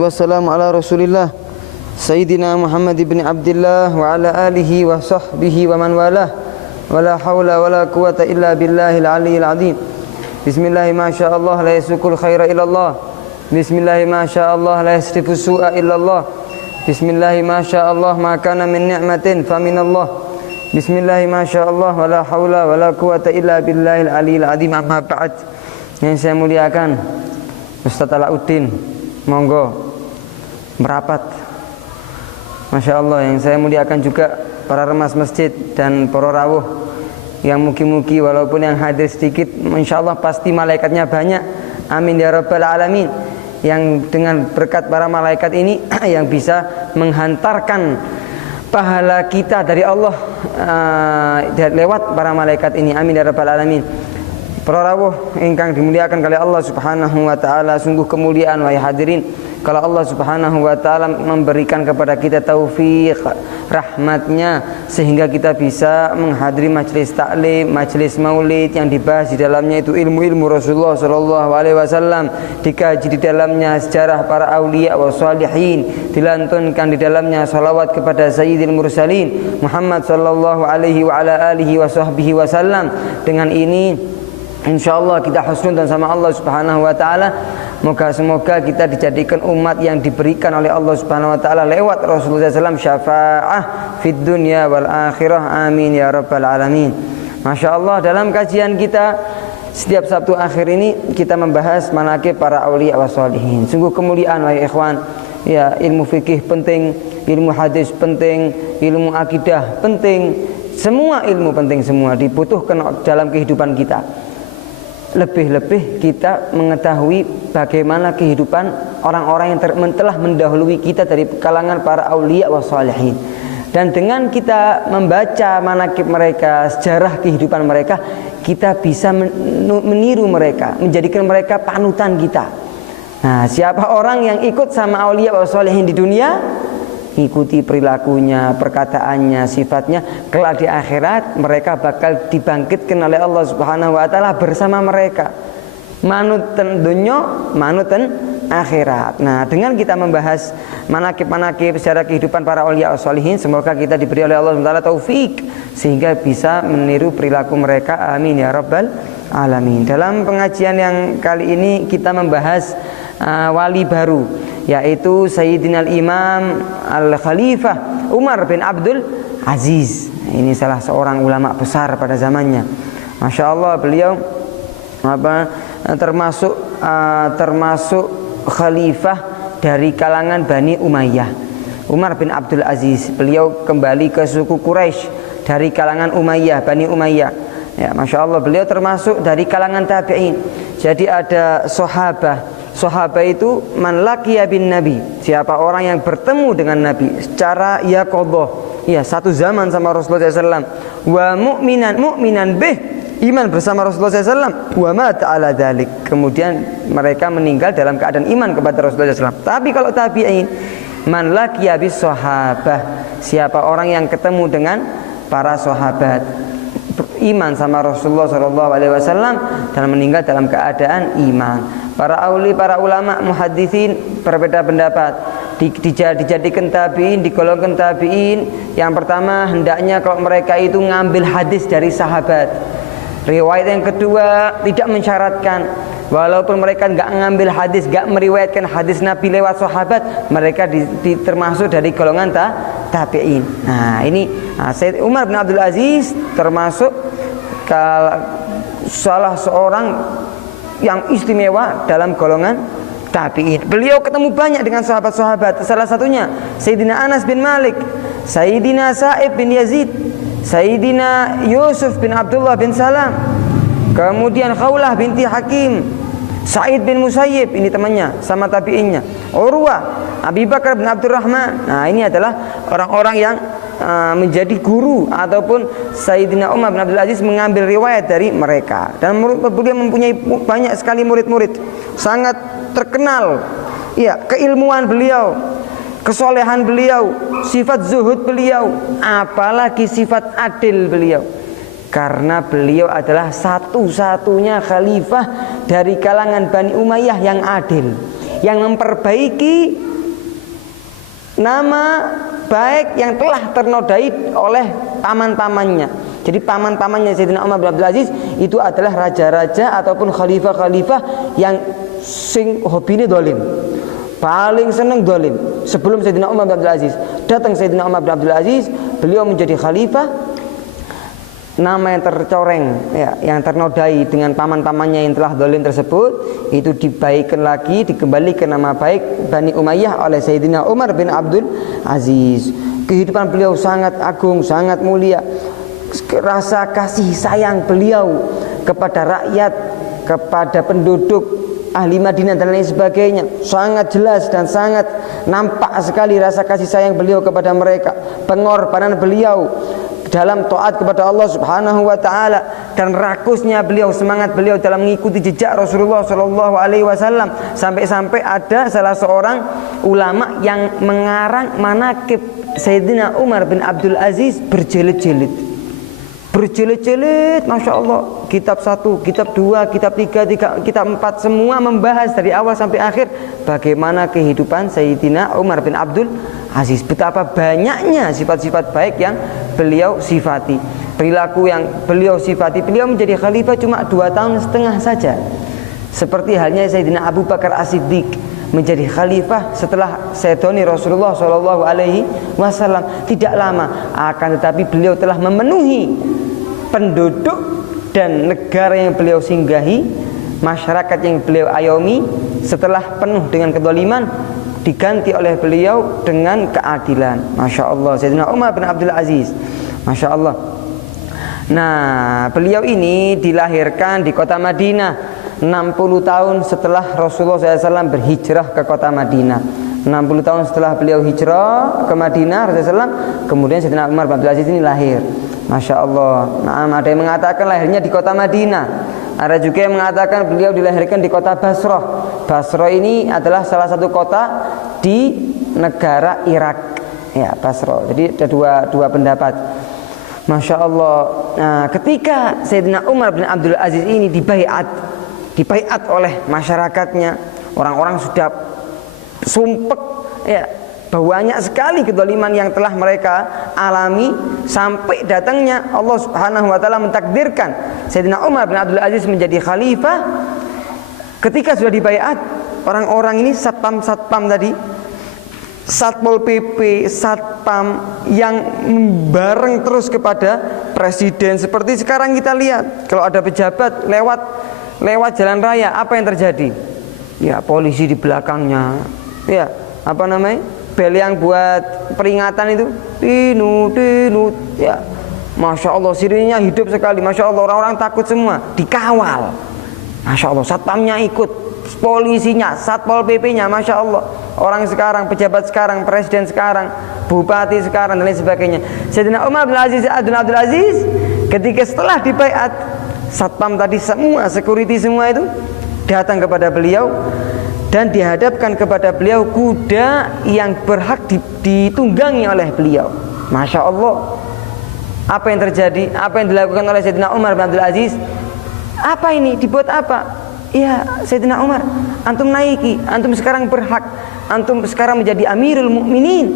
Wassalamu ala Rasulillah Sayyidina Muhammad ibn Abdullah wa ala alihi wa sahbihi wa man walah wa la hawla wa la quwata illa billahil aliyyil azim. Bismillahi ma sya Allah la yasukul khaira illallah. Bismillahi ma sya Allah la yasrifu su'a illallah. Bismillahi ma sya Allah ma kana min ni'matin fa minallah. Bismillahi ma sya Allah wa la hawla wa la quwata illa billahil aliyyil azim. Amma ba'd. Yang saya muliakan Ustaz Alauddin, monggo merapat. Masya Allah. Yang saya muliakan juga para remas masjid dan para rawuh yang mugi-mugi walaupun yang hadir sedikit, insya Allah pasti malaikatnya banyak. Amin ya rabbal alamin. Yang dengan berkat para malaikat ini yang bisa menghantarkan pahala kita dari Allah lewat para malaikat ini. Amin ya rabbal alamin. Para rawuh ingkang dimuliakan oleh Allah Subhanahu wa taala, sungguh kemuliaan wahai hadirin kalau Allah Subhanahu wa taala memberikan kepada kita taufik rahmatnya sehingga kita bisa menghadiri majelis taklim, majelis maulid yang dibahas di dalamnya itu ilmu-ilmu Rasulullah sallallahu alaihi wasallam, dikaji di dalamnya sejarah para auliya wa shalihin, dilantunkan di dalamnya salawat kepada sayyidil mursalin Muhammad sallallahu alaihi wa ala alihi wa sahbihi wasallam. Dengan ini insyaallah kita husnudzon sama Allah Subhanahu wa taala. Semoga kita dijadikan umat yang diberikan oleh Allah Subhanahu wa taala lewat Rasulullah SAW syafaah fid dunya wal akhirah. Amin ya rabbal alamin. Masya Allah, dalam kajian kita setiap Sabtu akhir ini kita membahas manaqib para auliya wa sholihin. Sungguh kemuliaan wahai ikhwan. Ya, ilmu fikih penting, ilmu hadis penting, ilmu akidah penting. Semua ilmu penting, semua dibutuhkan dalam kehidupan kita. Lebih-lebih kita mengetahui bagaimana kehidupan orang-orang yang telah mendahului kita dari kalangan para auliya wa sholihin. Dan dengan kita membaca manaqib mereka, sejarah kehidupan mereka, kita bisa meniru mereka, menjadikan mereka panutan kita. Nah, siapa orang yang ikut sama auliya wa sholihin di dunia, ikuti perilakunya, perkataannya, sifatnya, kelak di akhirat mereka bakal dibangkitkan oleh Allah Subhanahu wa taala bersama mereka. Manutan dunya, manutan akhirat. Nah, dengan kita membahas manaqib-manaqib secara kehidupan para auliya sholihin, semoga kita diberi oleh Allah Subhanahu wa taala taufik sehingga bisa meniru perilaku mereka. Amin ya rabbal alamin. Dalam pengajian yang kali ini kita membahas wali baru, yaitu Sayyidina Imam Al-Khalifah Umar bin Abdul Aziz. Ini salah seorang ulama besar pada zamannya. Masya Allah, beliau termasuk khalifah dari kalangan Bani Umayyah. Umar bin Abdul Aziz, beliau kembali ke suku Quraisy dari kalangan Umayyah, Bani Umayyah. Ya, Masya Allah, beliau termasuk dari kalangan tabi'in. Jadi ada sahabat itu man laqiya bin nabi, siapa orang yang bertemu dengan nabi secara yaqadhah, ya satu zaman sama Rasulullah SAW, wa mu'minan bih, iman bersama Rasulullah SAW, wa mata ala dzalik, kemudian mereka meninggal dalam keadaan iman kepada Rasulullah SAW. Tapi kalau tabi'in, man laqiya bis sahabah, siapa orang yang ketemu dengan para sahabat, iman sama Rasulullah SAW dan meninggal dalam keadaan iman. Para ulama muhaditsin berbeda pendapat. Dijadikan tabi'in, digolongkan tabi'in. Yang pertama, hendaknya kalau mereka itu ngambil hadis dari sahabat. Riwayat yang kedua tidak mensyaratkan, walaupun mereka nggak ngambil hadis, nggak meriwayatkan hadis Nabi lewat sahabat, mereka termasuk dari golongan tabi'in. Nah, ini Sayyid Umar bin Abdul Aziz termasuk salah seorang yang istimewa dalam golongan tabi'in. Beliau ketemu banyak dengan sahabat-sahabat. Salah satunya Sayyidina Anas bin Malik, Sayyidina Sa'ib bin Yazid, Sayyidina Yusuf bin Abdullah bin Salam, kemudian Khawlah binti Hakim, Sa'id bin Musayyib, ini temannya sama tabi'innya, Urwah, Abi Bakar bin Abdurrahman. Nah, ini adalah orang-orang yang menjadi guru ataupun Sayyidina Umar bin Abdul Aziz mengambil riwayat dari mereka. Dan beliau mempunyai banyak sekali murid-murid, sangat terkenal. Ya, keilmuan beliau, kesolehan beliau, sifat zuhud beliau, apalagi sifat adil beliau. Karena beliau adalah satu-satunya khalifah dari kalangan Bani Umayyah yang adil, yang memperbaiki nama baik yang telah ternodai oleh paman-pamannya. Jadi paman-pamannya Sayyidina Umar bin Abdul Aziz itu adalah raja-raja ataupun khalifah-khalifah yang sing hobine dolim, paling seneng dolim. Sebelum Sayyidina Umar bin Abdul Aziz datang Sayyidina Umar bin Abdul Aziz, beliau menjadi khalifah. Nama yang tercoreng, ya, yang ternodai dengan paman-pamannya yang telah dolim tersebut, itu dibaikkan lagi, dikembalikan nama baik Bani Umayyah oleh Sayyidina Umar bin Abdul Aziz. Kehidupan beliau sangat agung, sangat mulia. Rasa kasih sayang beliau kepada rakyat, kepada penduduk ahli Madinah dan lain sebagainya sangat jelas dan sangat nampak sekali rasa kasih sayang beliau kepada mereka, pengorbanan beliau dalam taat kepada Allah Subhanahu wa taala, dan rakusnya beliau, semangat beliau dalam mengikuti jejak Rasulullah sallallahu alaihi wasallam, sampai-sampai ada salah seorang ulama yang mengarang manaqib Sayyidina Umar bin Abdul Aziz berjilid-jilid. Berjilid-jilid, Masya Allah. Kitab 1, kitab 2, kitab 3, kitab 4, semua membahas dari awal sampai akhir bagaimana kehidupan Sayyidina Umar bin Abdul Aziz. Betapa banyaknya sifat-sifat baik yang beliau sifati, perilaku yang beliau sifati. Beliau menjadi khalifah cuma 2,5 tahun saja. Seperti halnya Sayyidina Abu Bakar As-Siddiq menjadi khalifah setelah Sayyidina Rasulullah Shallallahu Alaihi Wasallam tidak lama, akan tetapi beliau telah memenuhi penduduk dan negara yang beliau singgahi, masyarakat yang beliau ayomi. Setelah penuh dengan kedoliman, diganti oleh beliau dengan keadilan. Masya Allah, Sayyidina Umar bin Abdul Aziz, Masya Allah. Nah, beliau ini dilahirkan di kota Madinah 60 tahun setelah Rasulullah SAW berhijrah ke kota Madinah. 60 tahun setelah beliau hijrah ke Madinah Rasulullah SAW, kemudian Sayyidina Umar bin Abdul Aziz ini lahir. Masya Allah. Nah, ada yang mengatakan lahirnya di kota Madinah, ada juga yang mengatakan beliau dilahirkan di kota Basrah. Basrah ini adalah salah satu kota di negara Irak, ya, Basrah. Jadi ada dua pendapat. Masya Allah. Nah, ketika Sayyidina Umar bin Abdul Aziz ini dibaiat oleh masyarakatnya, orang-orang sudah sumpek, ya, banyak sekali kedoliman yang telah mereka alami, sampai datangnya Allah Subhanahu wa taala mentakdirkan Sayyidina Umar bin Abdul Aziz menjadi khalifah. Ketika sudah dibaiat, orang-orang ini satpam tadi, Satpol PP, satpam yang bareng terus kepada presiden. Seperti sekarang kita lihat, kalau ada pejabat lewat jalan raya, apa yang terjadi? Ya, polisi di belakangnya. Ya, apa namanya? Bel yang buat peringatan itu, tinut. Ya, Masya Allah, sirininya hidup sekali. Masya Allah, orang-orang takut semua, dikawal. Masya Allah, satpamnya ikut, polisinya, Satpol PP-nya, Masya Allah. Orang sekarang, pejabat sekarang, presiden sekarang, bupati sekarang, dan lain sebagainya. Sayyidina Umar bin Abdul Aziz ketika setelah dibaiat, satpam tadi semua, security semua itu datang kepada beliau dan dihadapkan kepada beliau kuda yang berhak ditunggangi oleh beliau. Masya Allah. Apa yang terjadi? Apa yang dilakukan oleh Sayyidina Umar bin Abdul Aziz? Apa ini? Dibuat apa? Ya, Sayyidina Umar, antum naiki, antum sekarang berhak, antum sekarang menjadi Amirul Mukminin,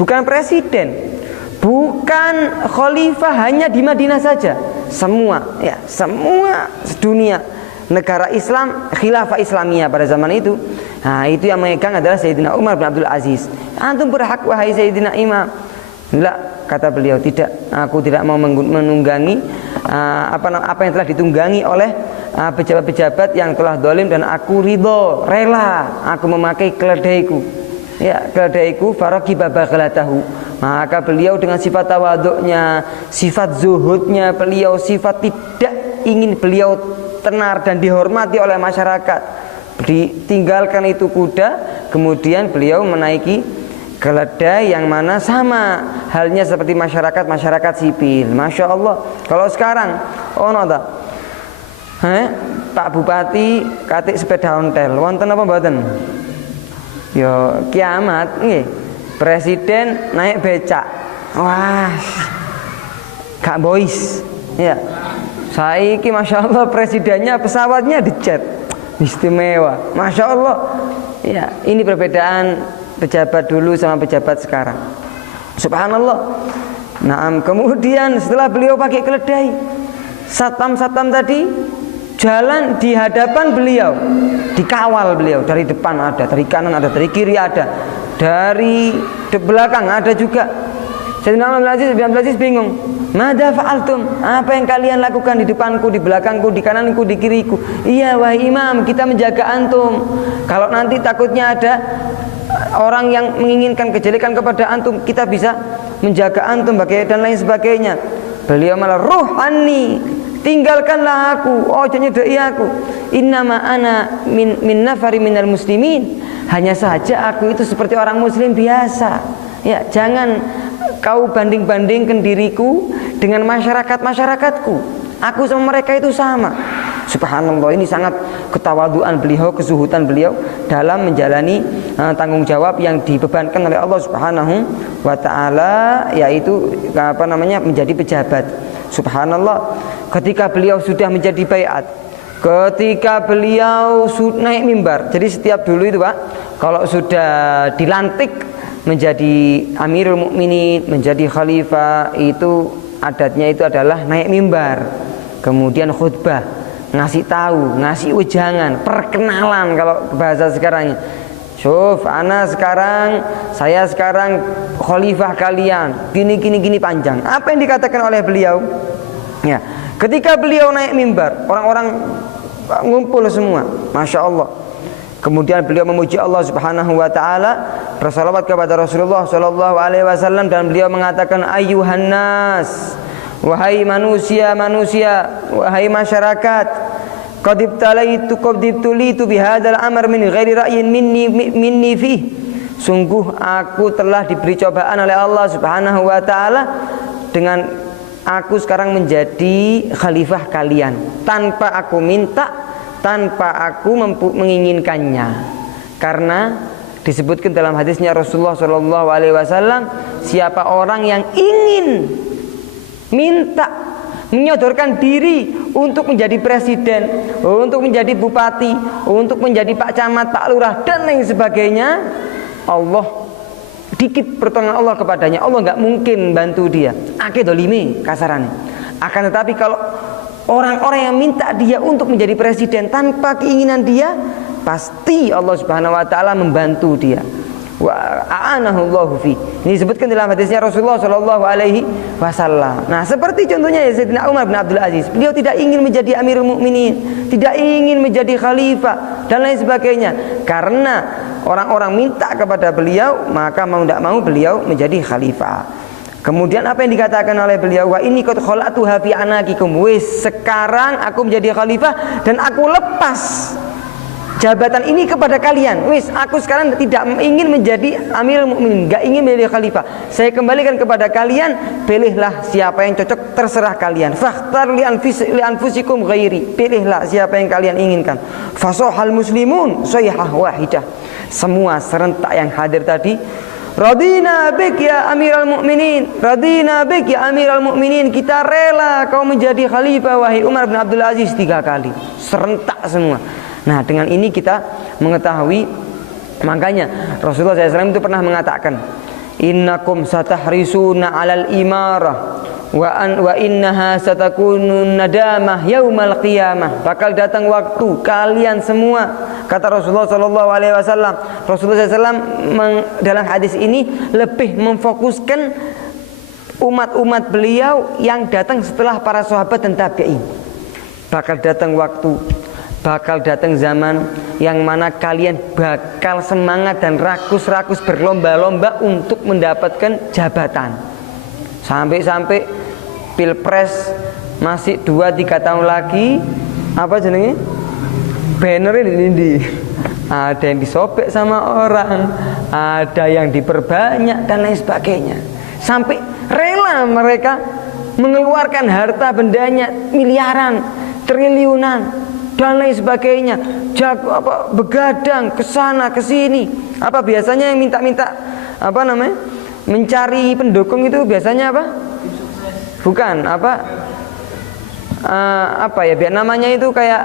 bukan presiden, bukan khalifah hanya di Madinah saja. Semua dunia negara Islam, khilafah Islamiyah pada zaman itu. Nah, itu yang memegang adalah Sayyidina Umar bin Abdul Aziz. Antum berhak wahai Sayyidina Imam. Enggak, kata beliau, tidak. Aku tidak mau menunggangi apa yang telah ditunggangi oleh pejabat-pejabat yang telah dolim, dan aku ridho, rela aku memakai keledaiku. Ya, keledaiku faraqiba baghlatahu. Maka beliau dengan sifat tawaduknya, sifat zuhudnya beliau, sifat tidak ingin beliau tenar dan dihormati oleh masyarakat, ditinggalkan itu kuda, kemudian beliau menaiki keledai yang mana sama halnya seperti masyarakat sipil. Masya Allah. Kalau sekarang, Pak Bupati katik sepeda ontel, wonten apa mboten? Yo kiamat nggih. Presiden naik becak. Wah. Gak bois. Ya. Saiki Masya Allah presidennya pesawatnya dijet. Istimewa. Masya Allah. Ya, ini perbedaan pejabat dulu sama pejabat sekarang. Subhanallah. Nah, kemudian setelah beliau pakai keledai, satpam tadi jalan di hadapan beliau, dikawal beliau, dari depan ada, dari kanan ada, dari kiri ada, dari belakang ada juga. Sayyidina Abdul Aziz bingung. Mada fa'altum? Apa yang kalian lakukan di depanku, di belakangku, di kananku, di kiriku? Iya wahai imam, kita menjaga antum. Kalau nanti takutnya ada orang yang menginginkan kejelekan kepada antum, kita bisa menjaga antum dan lain sebagainya. Beliau malah ruh anni, tinggalkanlah aku, oh jangan nyedai aku. Innama ana min nafari minal muslimin. Hanya saja aku itu seperti orang muslim biasa. Ya, jangan kau banding-bandingkan diriku dengan masyarakat-masyarakatku. Aku sama mereka itu sama. Subhanallah, ini sangat ketawaduan beliau, kezuhudan beliau dalam menjalani tanggung jawab yang dibebankan oleh Allah Subhanahu wa taala, yaitu menjadi pejabat. Subhanallah, ketika beliau sudah menjadi baiat, ketika beliau naik mimbar. Jadi setiap dulu itu Pak, kalau sudah dilantik menjadi Amirul Mukminin, menjadi khalifah, itu adatnya itu adalah naik mimbar, kemudian khutbah, ngasih tahu, ngasih ujangan, perkenalan kalau bahasa sekarangnya. Syuf, saya sekarang khalifah kalian, gini panjang. Apa yang dikatakan oleh beliau? Ya, ketika beliau naik mimbar, orang-orang ngumpul semua, masya Allah. Kemudian beliau memuji Allah Subhanahu wa taala, bersalawat kepada Rasulullah sallallahu alaihi wasallam, dan beliau mengatakan ayyuhan nas, wahai manusia, wahai masyarakat, qad ibtulitu bihadzal amr min ghairi ra'yin minni fi. Sungguh aku telah diberi cobaan oleh Allah Subhanahu wa taala dengan aku sekarang menjadi khalifah kalian tanpa aku minta, tanpa aku menginginkannya. Karena disebutkan dalam hadisnya Rasulullah sallallahu alaihi wasallam, siapa orang yang ingin minta, menyodorkan diri untuk menjadi presiden, untuk menjadi bupati, untuk menjadi pak camat, pak lurah, dan lain sebagainya, Allah dikit pertolongan Allah kepadanya. Allah nggak mungkin bantu dia. Akeh dolimi kasarannya. Akan tetapi kalau orang-orang yang minta dia untuk menjadi presiden tanpa keinginan dia, pasti Allah Subhanahu wa taala membantu dia. Wa a'anahu Allahu fi. Ini disebutkan dalam hadisnya Rasulullah sallallahu alaihi wasallam. Nah, seperti contohnya Sayyidina Umar bin Abdul Aziz. Beliau tidak ingin menjadi Amirul Mukminin, tidak ingin menjadi khalifah dan lain sebagainya. Karena orang-orang minta kepada beliau, maka mau tidak mau beliau menjadi khalifah. Kemudian apa yang dikatakan oleh beliau? Wa inni qad khala'tuha fi anakikum. Wis, sekarang aku menjadi khalifah dan aku lepas jabatan ini kepada kalian. Wis, aku sekarang tidak ingin menjadi Amirul Mukminin, enggak ingin menjadi khalifah. Saya kembalikan kepada kalian, pilihlah siapa yang cocok, terserah kalian. Fakhtar li anfusikum ghairi. Pilihlah siapa yang kalian inginkan. Fasahal muslimun sayhah wahidah. Semua serentak yang hadir tadi, radina bik ya Amirul Mukminin, radina bik ya Amirul Mukminin, kita rela kau menjadi khalifah wahai Umar bin Abdul Aziz. 3 kali serentak semua. Nah, dengan ini kita mengetahui, makanya Rasulullah SAW itu pernah mengatakan, innakum satahrisuna alal imarah wa innaha satakunun nadamah yaumal qiyamah. Bakal datang waktu kalian semua, kata Rasulullah sallallahu alaihi wasallam. Rasulullah SAW dalam hadis ini lebih memfokuskan umat-umat beliau yang datang setelah para sahabat dan tabi'in. Bakal datang waktu, bakal datang zaman yang mana kalian bakal semangat dan rakus-rakus berlomba-lomba untuk mendapatkan jabatan. Sampai-sampai pilpres masih 2-3 tahun lagi, apa jenenge? Bannernya di ada yang disobek sama orang, ada yang diperbanyak dan lain sebagainya. Sampai rela mereka mengeluarkan harta bendanya miliaran, triliunan dan lain sebagainya. Begadang ke sana ke sini. Apa biasanya yang minta-minta mencari pendukung itu biasanya apa? Bukan biar namanya itu kayak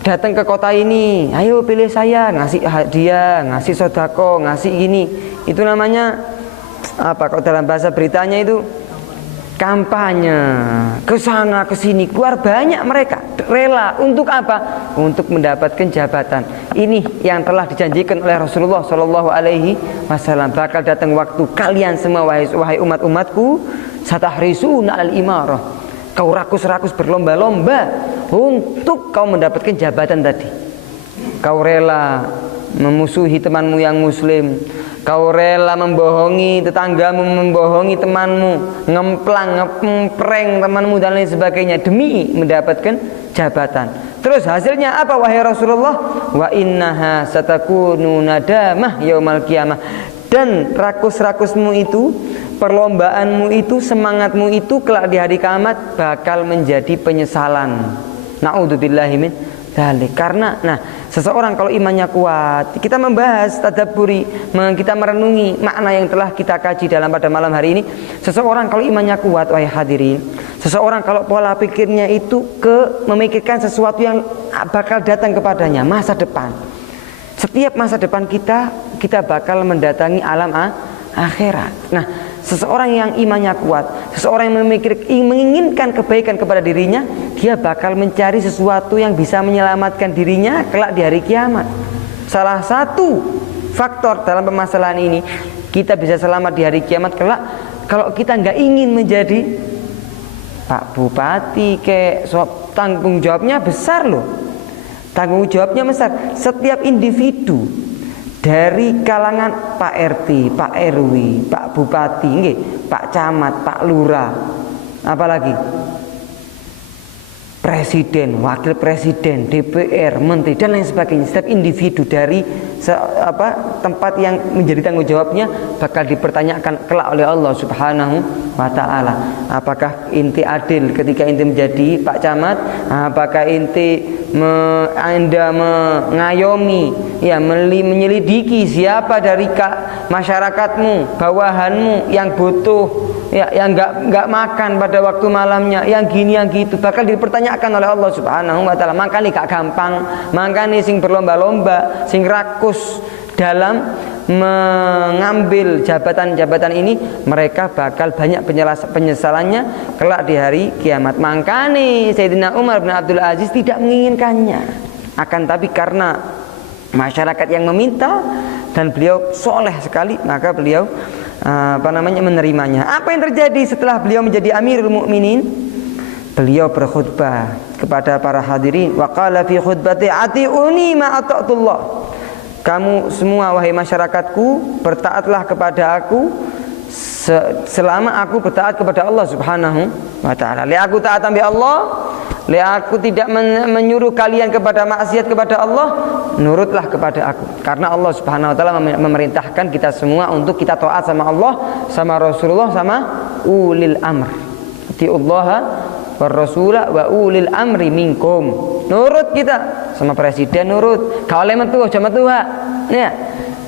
datang ke kota ini, ayo pilih saya, ngasih hadiah, ngasih sodako, ngasih gini. Itu namanya apa? Kalau dalam bahasa beritanya itu kampanye, ke sana ke sini, keluar banyak mereka rela untuk apa? Untuk mendapatkan jabatan. Ini yang telah dijanjikan oleh Rasulullah Shallallahu Alaihi Wasallam. Bakal datang waktu kalian semua wahai umat-umatku, satahrisuna al imarah. Kau rakus-rakus berlomba-lomba untuk kau mendapatkan jabatan tadi. Kau rela memusuhi temanmu yang muslim, kau rela membohongi tetanggamu, membohongi temanmu, ngemplang, ngeprank temanmu dan lain sebagainya demi mendapatkan jabatan. Terus hasilnya apa wahai Rasulullah? Wa innaha satakunu nadamah yaumal qiyamah. Dan rakus-rakusmu itu, perlombaanmu itu, semangatmu itu kelak di hari kiamat bakal menjadi penyesalan. Na'udzubillahi min dzalik. Karena seseorang kalau imannya kuat, kita membahas tadabburi, kita merenungi makna yang telah kita kaji pada malam hari ini. Seseorang kalau imannya kuat, wahai hadirin, seseorang kalau pola pikirnya itu memikirkan sesuatu yang bakal datang kepadanya, masa depan. Setiap masa depan kita bakal mendatangi alam akhirat. Nah, seseorang yang imannya kuat, seseorang yang menginginkan kebaikan kepada dirinya, dia bakal mencari sesuatu yang bisa menyelamatkan dirinya kelak di hari kiamat. Salah satu faktor dalam permasalahan ini, kita bisa selamat di hari kiamat kelak kalau kita nggak ingin menjadi Pak Bupati, tanggung jawabnya besar loh. Tanggung jawabnya besar. Setiap individu dari kalangan Pak RT, Pak RW, Pak Bupati, Pak Camat, Pak Lurah, apalagi Presiden, Wakil Presiden, DPR, Menteri dan lain sebagainya. Setiap individu dari tempat yang menjadi tanggung jawabnya bakal dipertanyakan kelak oleh Allah Subhanahu wa ta'ala. Apakah inti adil ketika inti menjadi Pak Camat? Apakah inti Anda mengayomi, menyelidiki siapa dari masyarakatmu, bawahanmu yang butuh, yang nggak makan pada waktu malamnya, yang gini yang gitu, bakal dipertanyakan oleh Allah Subhanahu wa ta'ala. Makanya gak gampang, makanya sing berlomba-lomba, sing rakus dalam mengambil jabatan-jabatan ini, mereka bakal banyak penyesalannya kelak di hari kiamat. Makanya Sayyidina Umar bin Abdul Aziz tidak menginginkannya, akan tapi karena masyarakat yang meminta dan beliau soleh sekali, maka beliau menerimanya. Apa yang terjadi setelah beliau menjadi Amirul Mukminin? Beliau berkhutbah kepada para hadirin. Wa qala fi khutbati atiuni ma ata'tullah. Kamu semua wahai masyarakatku, bertaatlah kepada aku selama aku bertaat kepada Allah Subhanahu wa ta'ala. Li aku taat ambi Allah, li aku tidak menyuruh kalian kepada maksiat kepada Allah, nurutlah kepada aku. Karena Allah Subhanahu wa ta'ala memerintahkan kita semua untuk kita taat sama Allah, sama Rasulullah, sama ulil amr. Atiullaha war rasulah wa ulil amri minkum. Nurut kita sama presiden, nurut. Kalau metu aja metu ya.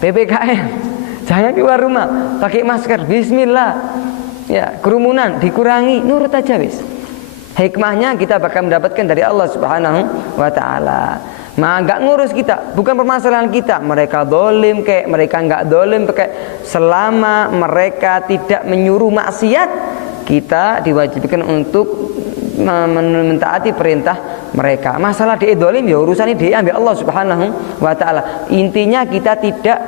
PPKM jangan keluar rumah, pakai masker, bismillah. Ya, kerumunan dikurangi, nurut aja wis. Hikmahnya kita bakal mendapatkan dari Allah Subhanahu wa ta'ala. Nggak ngurus kita, bukan permasalahan kita. Mereka dolim kayak mereka nggak dolim kayak, selama mereka tidak menyuruh maksiat, kita diwajibkan untuk mentaati perintah mereka. Masalah dia dolim, ya urusannya dia ambil Allah Subhanahu wa ta'ala. Intinya kita tidak